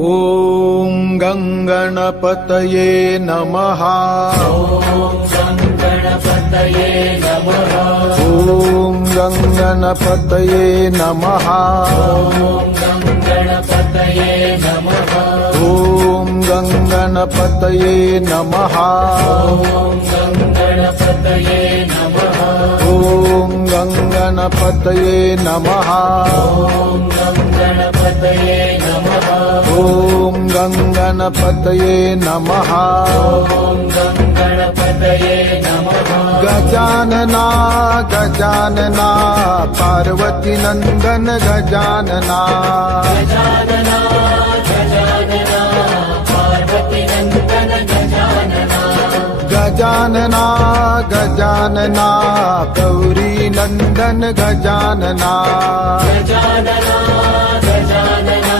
ॐ गङ्गणपतये नमः। ॐ गणपतये नमः। ॐ गङ्गणपतये नमः। ॐ गणपतये नमः। ॐ गङ्गणपतये नमः। ॐ गणपतये नमः। ॐ गङ्गणपतये नमः। ॐ गणपतये नमः। ॐ गङ्गणपतये नमः। ॐ गणपतये नमः। गजानना गजानना पार्वती नंदन गजानना। गजानना गजानना पार्वती नंदन गजानना। गजानना गजानना गौरी नंदन गजानना। गजानना गजानना